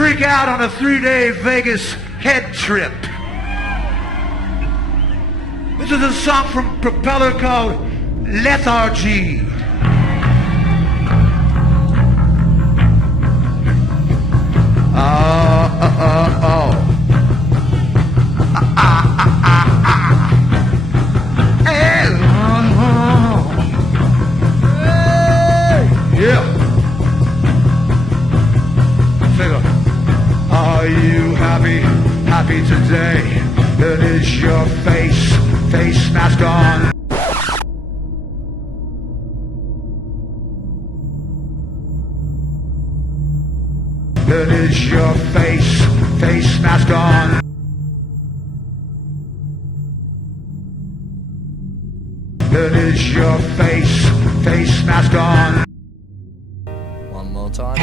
freak out on a 3-day Vegas head trip. This is a song from Propeller called Lethargy. Yeah. Figure. Are you happy today? That is your face mask on. That is your face mask on. That is your face mask on. One more time.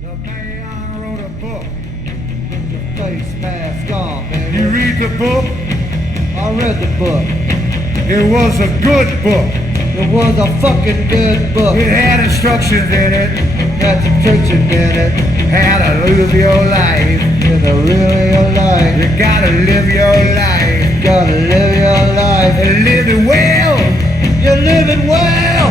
The man wrote a book with the face mask on, man. You read the book? I read the book. It was a good book. It was a fucking good book. It had instructions in it. Had some teaching in it. How to live your life. You gotta live your life. You gotta live your life. You gotta live your life. And live it well. You live it well.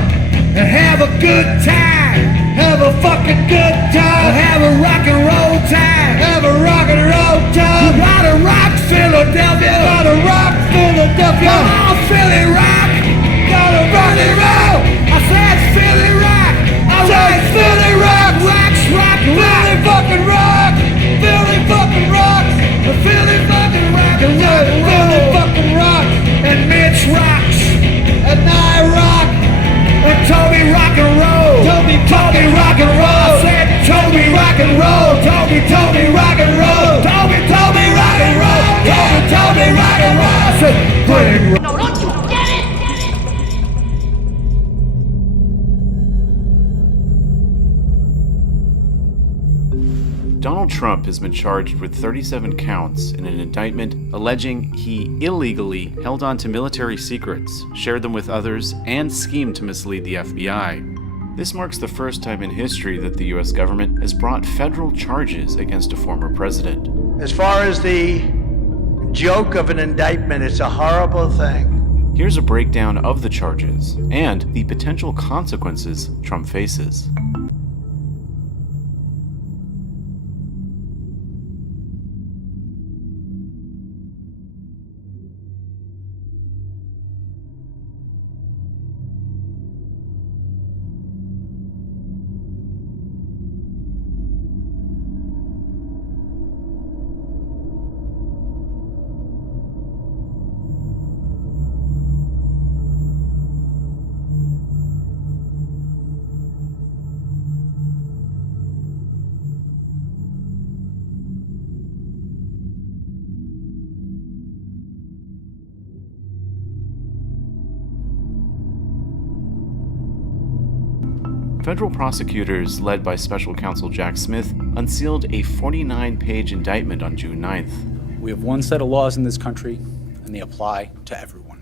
And have a good time. Have a fucking good time. Have a rock and roll time. Have a rock and roll time. You gotta rock Philadelphia. Gotta rock Philadelphia. Come on, Philly rock. Gotta rock and roll. I said Philly rock. I said Philly rock. Rocks, rock, Philly fucking rock. Philly fucking rocks. The Philly fucking rock. And Philly fucking rock. And Mitch rocks. And I rock. And Toby rock and roll. Toby rock and roll. I said Toby rock and roll. Toby rock and roll. Toby rock and roll. Toby rock and roll. I said bring. No, don't you get it? Donald Trump has been charged with 37 counts in an indictment alleging he illegally held on to military secrets, shared them with others, and schemed to mislead the FBI. This marks the first time in history that the US government has brought federal charges against a former president. As far as the joke of an indictment, it's a horrible thing. Here's a breakdown of the charges and the potential consequences Trump faces. Federal prosecutors, led by Special Counsel Jack Smith, unsealed a 49-page indictment on June 9th. We have one set of laws in this country, and they apply to everyone.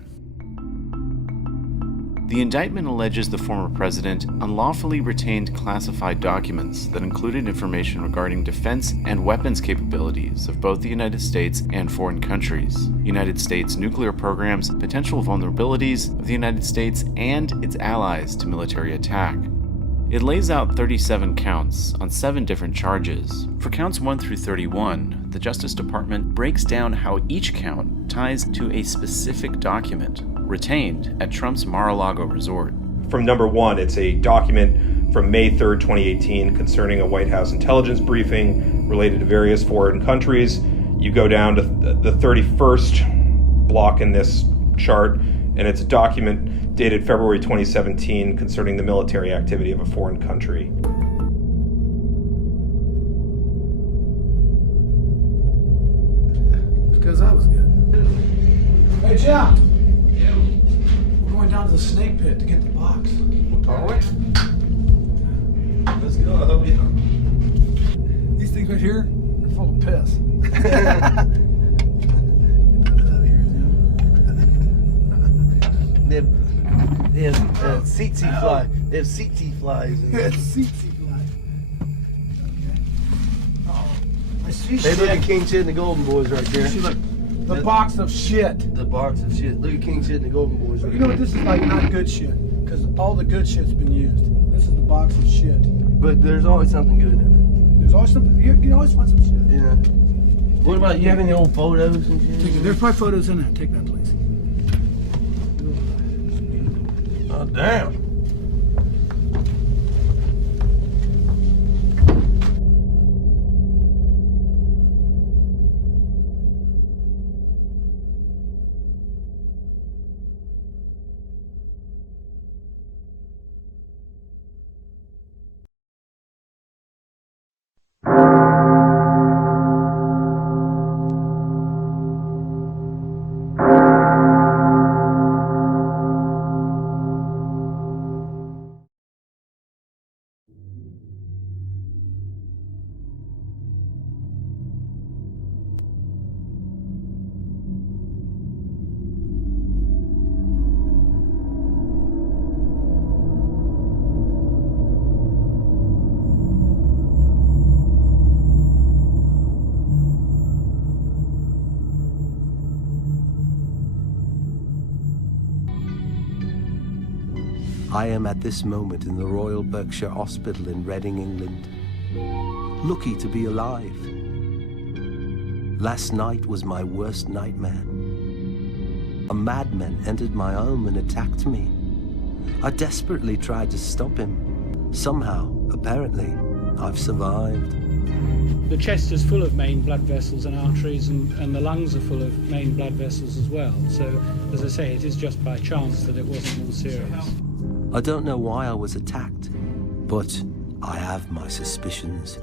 The indictment alleges the former president unlawfully retained classified documents that included information regarding defense and weapons capabilities of both the United States and foreign countries, United States nuclear programs, potential vulnerabilities of the United States and its allies to military attack. It lays out 37 counts on 7 different charges. For counts 1 through 31, the Justice Department breaks down how each count ties to a specific document retained at Trump's Mar-a-Lago resort. From number 1, it's a document from May 3rd, 2018 concerning a White House intelligence briefing related to various foreign countries. You go down to the 31st block in this chart, and it's a document dated February 2017 concerning the military activity of a foreign country. Because that was good. Hey, Jack! We're going down to the snake pit to get the box. Are we? Let's go. I'll help you. These things good here? They're full of piss. They have tsetse fly. They have tsetse flies. Tsetse fly. Okay. Oh, I see Hey, shit. look at King Shit and the Golden Boys right there. See, look, the box of shit. The box of shit. Look at King Shit and the Golden Boys right You know there. what? This is like not good shit because all the good shit's been used. This is the box of shit. But there's always something good in There's always something. You can always find some shit. it. Yeah. What about you have any old photos and shit? Take it. There's probably photos in there. Take that, please. Oh damn. I am at this moment in the Royal Berkshire Hospital in Reading, England. Lucky to be alive. Last night was my worst nightmare. A madman entered my home and attacked me. I desperately tried to stop him. Somehow, apparently, I've survived. The chest is full of main blood vessels and arteries, and the lungs are full of main blood vessels as well. So, as I say, it is just by chance that it wasn't more serious. I don't know why I was attacked, but I have my suspicions.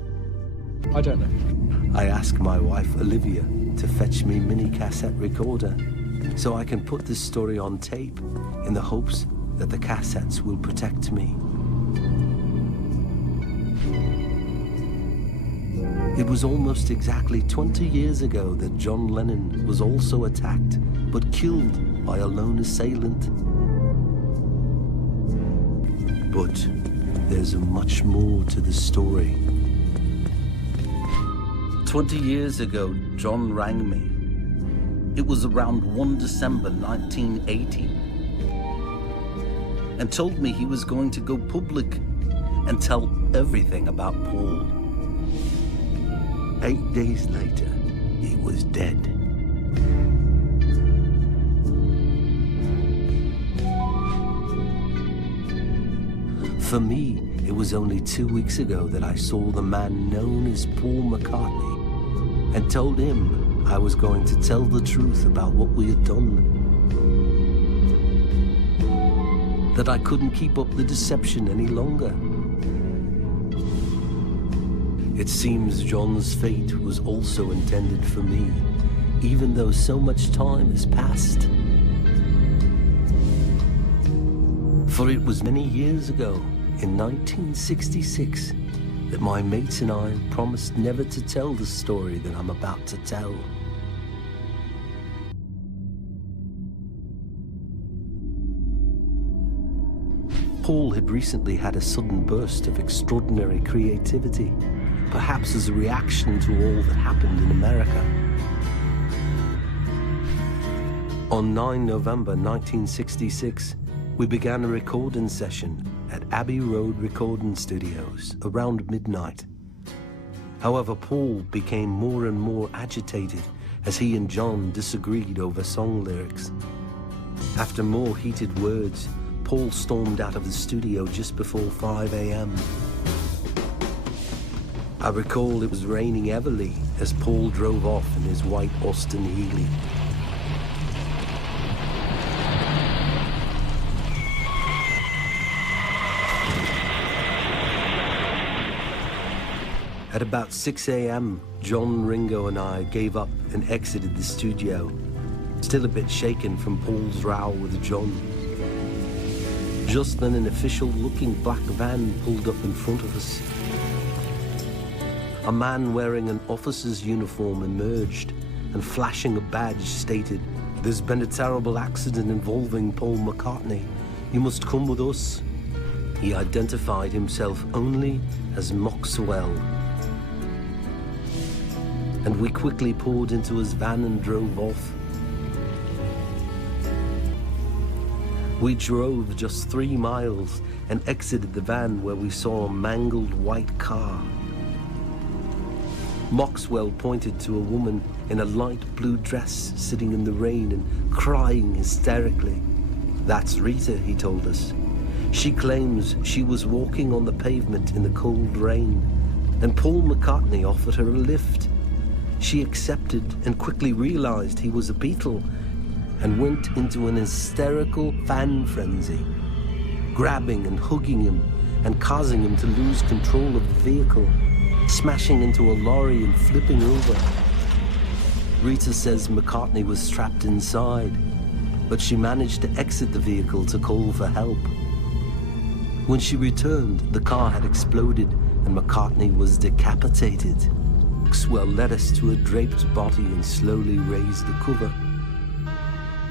I don't know. I asked my wife, Olivia, to fetch me mini cassette recorder so I can put this story on tape in the hopes that the cassettes will protect me. It was almost exactly 20 years ago that John Lennon was also attacked, but killed by a lone assailant. But there's much more to the story. 20 years ago, John rang me. It was around 1 December 1980, and told me he was going to go public and tell everything about Paul. 8 days later, he was dead. For me, it was only 2 weeks ago that I saw the man known as Paul McCartney and told him I was going to tell the truth about what we had done. That I couldn't keep up the deception any longer. It seems John's fate was also intended for me, even though so much time has passed. For it was many years ago, in 1966, that my mates and I promised never to tell the story that I'm about to tell. Paul had recently had a sudden burst of extraordinary creativity, perhaps as a reaction to all that happened in America. On 9 November 1966, we began a recording session at Abbey Road Recording Studios around midnight. However, Paul became more and more agitated as he and John disagreed over song lyrics. After more heated words, Paul stormed out of the studio just before 5 a.m. I recall it was raining heavily as Paul drove off in his white Austin Healey. At about 6 a.m., John, Ringo and I gave up and exited the studio, still a bit shaken from Paul's row with John. Just then an official-looking black van pulled up in front of us. a man wearing an officer's uniform emerged and flashing a badge stated, "There's been a terrible accident involving Paul McCartney. You must come with us." He identified himself only as Maxwell. And we quickly pulled into his van and drove off. We drove just 3 miles and exited the van where we saw a mangled white car. Maxwell pointed to a woman in a light blue dress sitting in the rain and crying hysterically. "That's Rita," he told us. "She claims she was walking on the pavement in the cold rain, and Paul McCartney offered her a lift. She accepted and quickly realized he was a Beatle and went into an hysterical fan frenzy, grabbing and hugging him and causing him to lose control of the vehicle, smashing into a lorry and flipping over. Rita says McCartney was trapped inside, but she managed to exit the vehicle to call for help. When she returned, the car had exploded and McCartney was decapitated. Maxwell led us to a draped body and slowly raised the cover.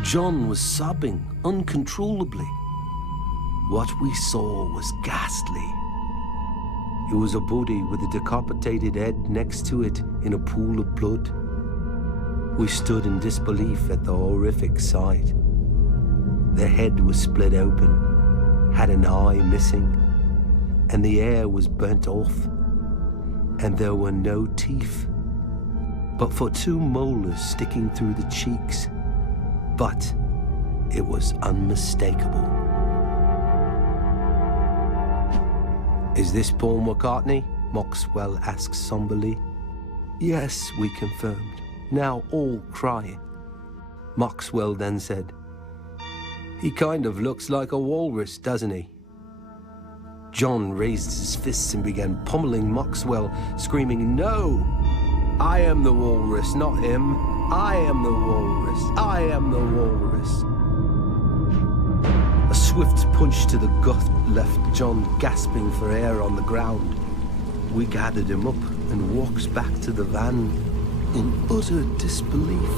John was sobbing uncontrollably. What we saw was ghastly. It was a body with a decapitated head next to it in a pool of blood. We stood in disbelief at the horrific sight. The head was split open, had an eye missing, and the air was burnt off, and there were no teeth, but for 2 molars sticking through the cheeks. But it was unmistakable. "Is this Paul McCartney?" Maxwell asked somberly. "Yes," we confirmed, now all crying. Maxwell then said, "He kind of looks like a walrus, doesn't he?" John raised his fists and began pummeling Maxwell, screaming, "No! I am the walrus, not him. I am the walrus. I am the walrus." A swift punch to the gut left John gasping for air on the ground. We gathered him up and walked back to the van in utter disbelief.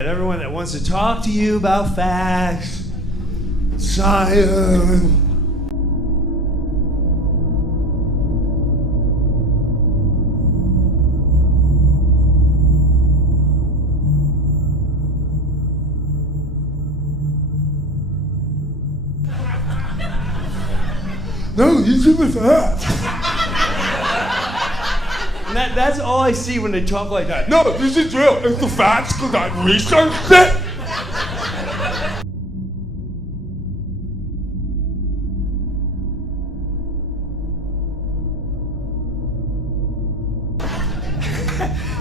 And everyone that wants to talk to you about facts, science. No, you do with that. And that's all I see when they talk like that. No, this is real. It's the facts because I researched it.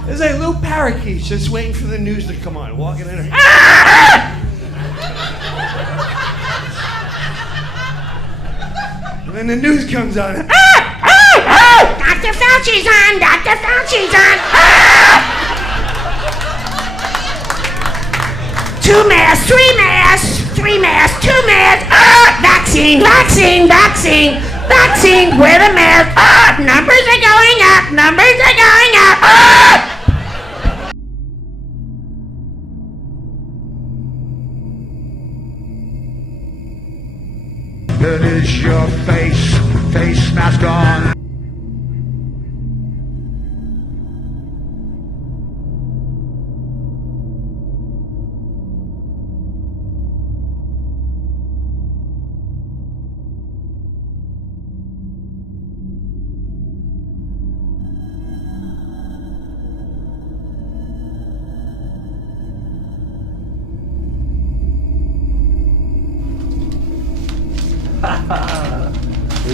There's like little parakeets just waiting for the news to come on, walking in. And then the news comes on. Dr. Fauci's on! Dr. Fauci's on! Two masks, three masks, three masks, two masks. Vaccine, vaccine, vaccine, vaccine. Wear the mask. Numbers are going up. Numbers are going up. That is your face mask on.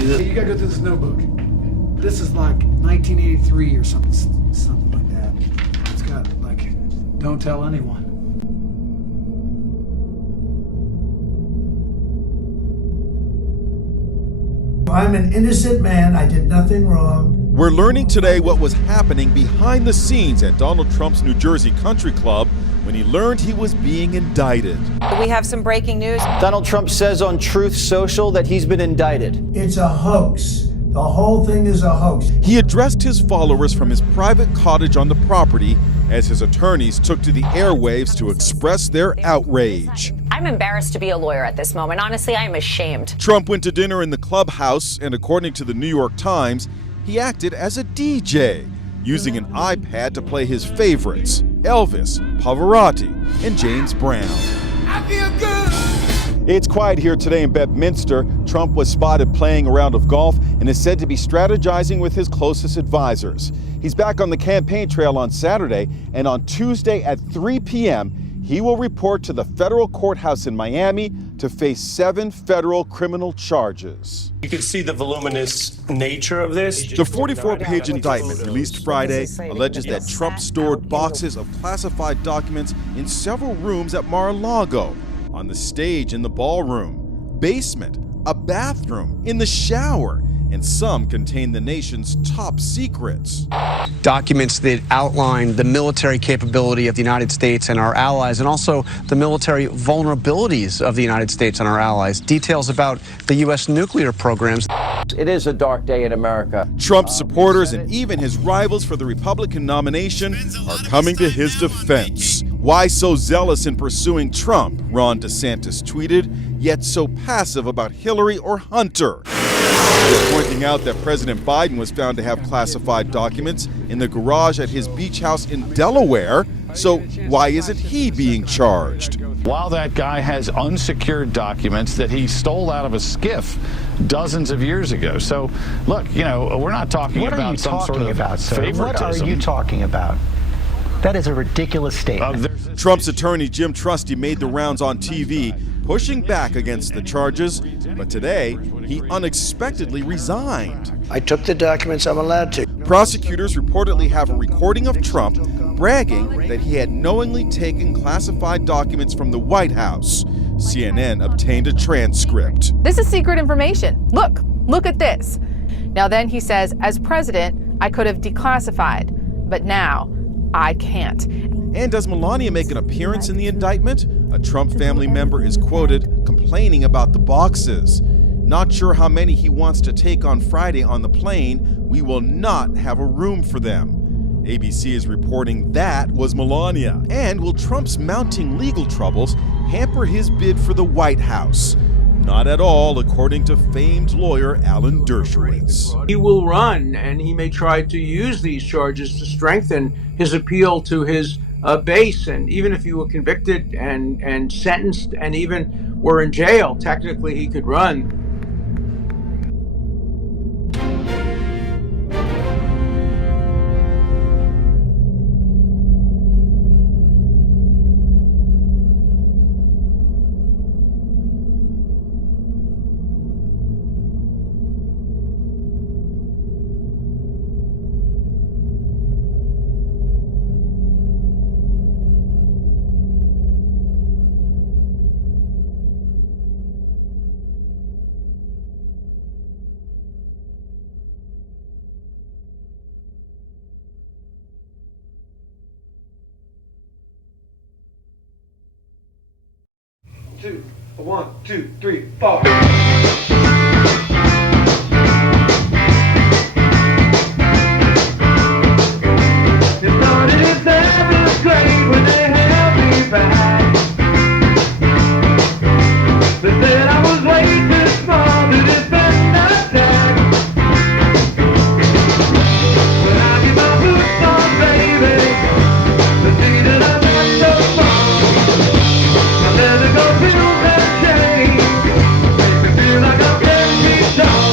You gotta go through this notebook. This is like 1983 or something like that. It's got like, don't tell anyone. I'm an innocent man. I did nothing wrong. We're learning today what was happening behind the scenes at Donald Trump's New Jersey Country Club when he learned he was being indicted. We have some breaking news. Donald Trump says on Truth Social that he's been indicted. It's a hoax. The whole thing is a hoax. He addressed his followers from his private cottage on the property as his attorneys took to the airwaves to express their outrage. I'm embarrassed to be a lawyer at this moment. Honestly, I am ashamed. Trump went to dinner in the clubhouse, and according to the New York Times, he acted as a DJ, using an iPad to play his favorites, Elvis, Pavarotti, and James Brown. I feel good. It's quiet here today in Bedminster. Trump was spotted playing a round of golf and is said to be strategizing with his closest advisors. He's back on the campaign trail on Saturday, and on Tuesday at 3 p.m., he will report to the federal courthouse in Miami to face 7 federal criminal charges. You can see the voluminous nature of this. The 44-page indictment released Friday alleges that Trump stored boxes of classified documents in several rooms at Mar-a-Lago, on the stage in the ballroom, basement, a bathroom, in the shower, and some contain the nation's top secrets. Documents that outline the military capability of the United States and our allies, and also the military vulnerabilities of the United States and our allies. Details about the U.S. nuclear programs. It is a dark day in America. Trump's supporters and even his rivals for the Republican nomination are coming to his defense. Why so zealous in pursuing Trump, Ron DeSantis tweeted, yet so passive about Hillary or Hunter? Pointing out that President Biden was found to have classified documents in the garage at his beach house in Delaware, so why isn't he being charged? While that guy has unsecured documents that he stole out of a skiff dozens of years ago. So, look, you know, we're not talking about some sort of favoritism. What are you talking about? That is a ridiculous statement. Trump's attorney, Jim Trusty, made the rounds on TV, pushing back against the charges, but today he unexpectedly resigned. I took the documents I'm allowed to. Prosecutors reportedly have a recording of Trump bragging that he had knowingly taken classified documents from the White House. CNN obtained a transcript. This is secret information. Look at this. Now then he says, as president, I could have declassified, but now I can't. And does Melania make an appearance in the indictment? A Trump family member is quoted complaining about the boxes. Not sure how many he wants to take on Friday on the plane. We will not have a room for them. ABC is reporting that was Melania. And will Trump's mounting legal troubles hamper his bid for the White House? Not at all, according to famed lawyer Alan Dershowitz. He will run, and he may try to use these charges to strengthen his appeal to his base. And even if he were convicted and sentenced and even were in jail, technically he could run. 2, 1, 2, 3, 4. It started in 7th grade when they held me back. They said I was way too small to defend an attack. When I get my boots on, baby, the see that I'm not so small. My leather go pills and chains make me feel like I'm 10 feet tall.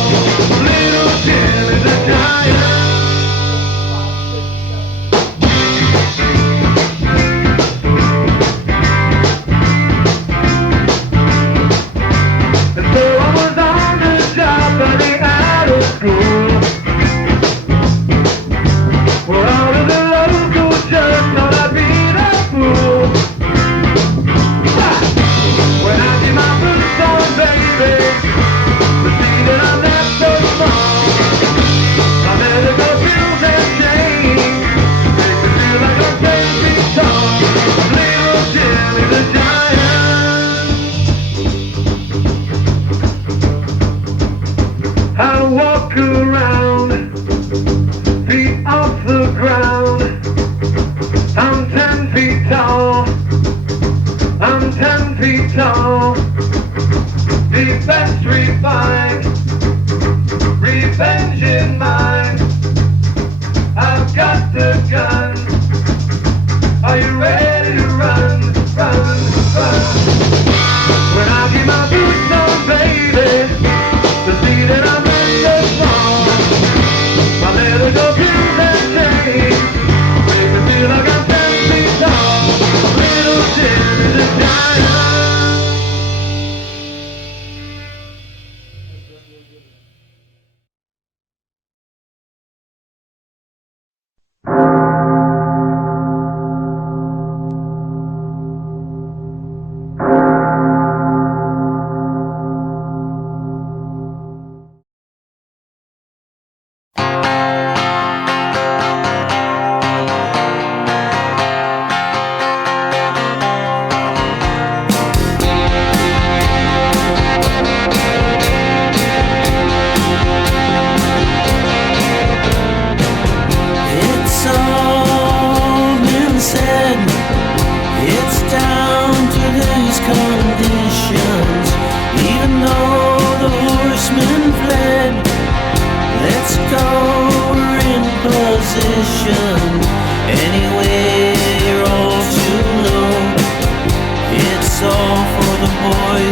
Little Jim is a giant. And so I was on the job running out of school, where all of the locals just thought I'd be the fool. When I get my boots on, baby, to see that I'm not so small. My leather go pills and chains make me feel like I'm 10 feet tall. Little Jim is a giant. I walk around, feet off the ground. I'm 10 feet tall. I'm 10 feet tall. Defense refined, revenge in mind. I've got the gun. Are you ready to run, run, run? When I get my boots on, baby, to see that I'm not so small. My leather go pills and chains make me feel like I'm 10 feet tall. Little Jim is a giant. It's all been said. It's down to these conditions. Even though the horsemen fled, let's go, we're in position. Anyway, you're all too low. It's all for the boys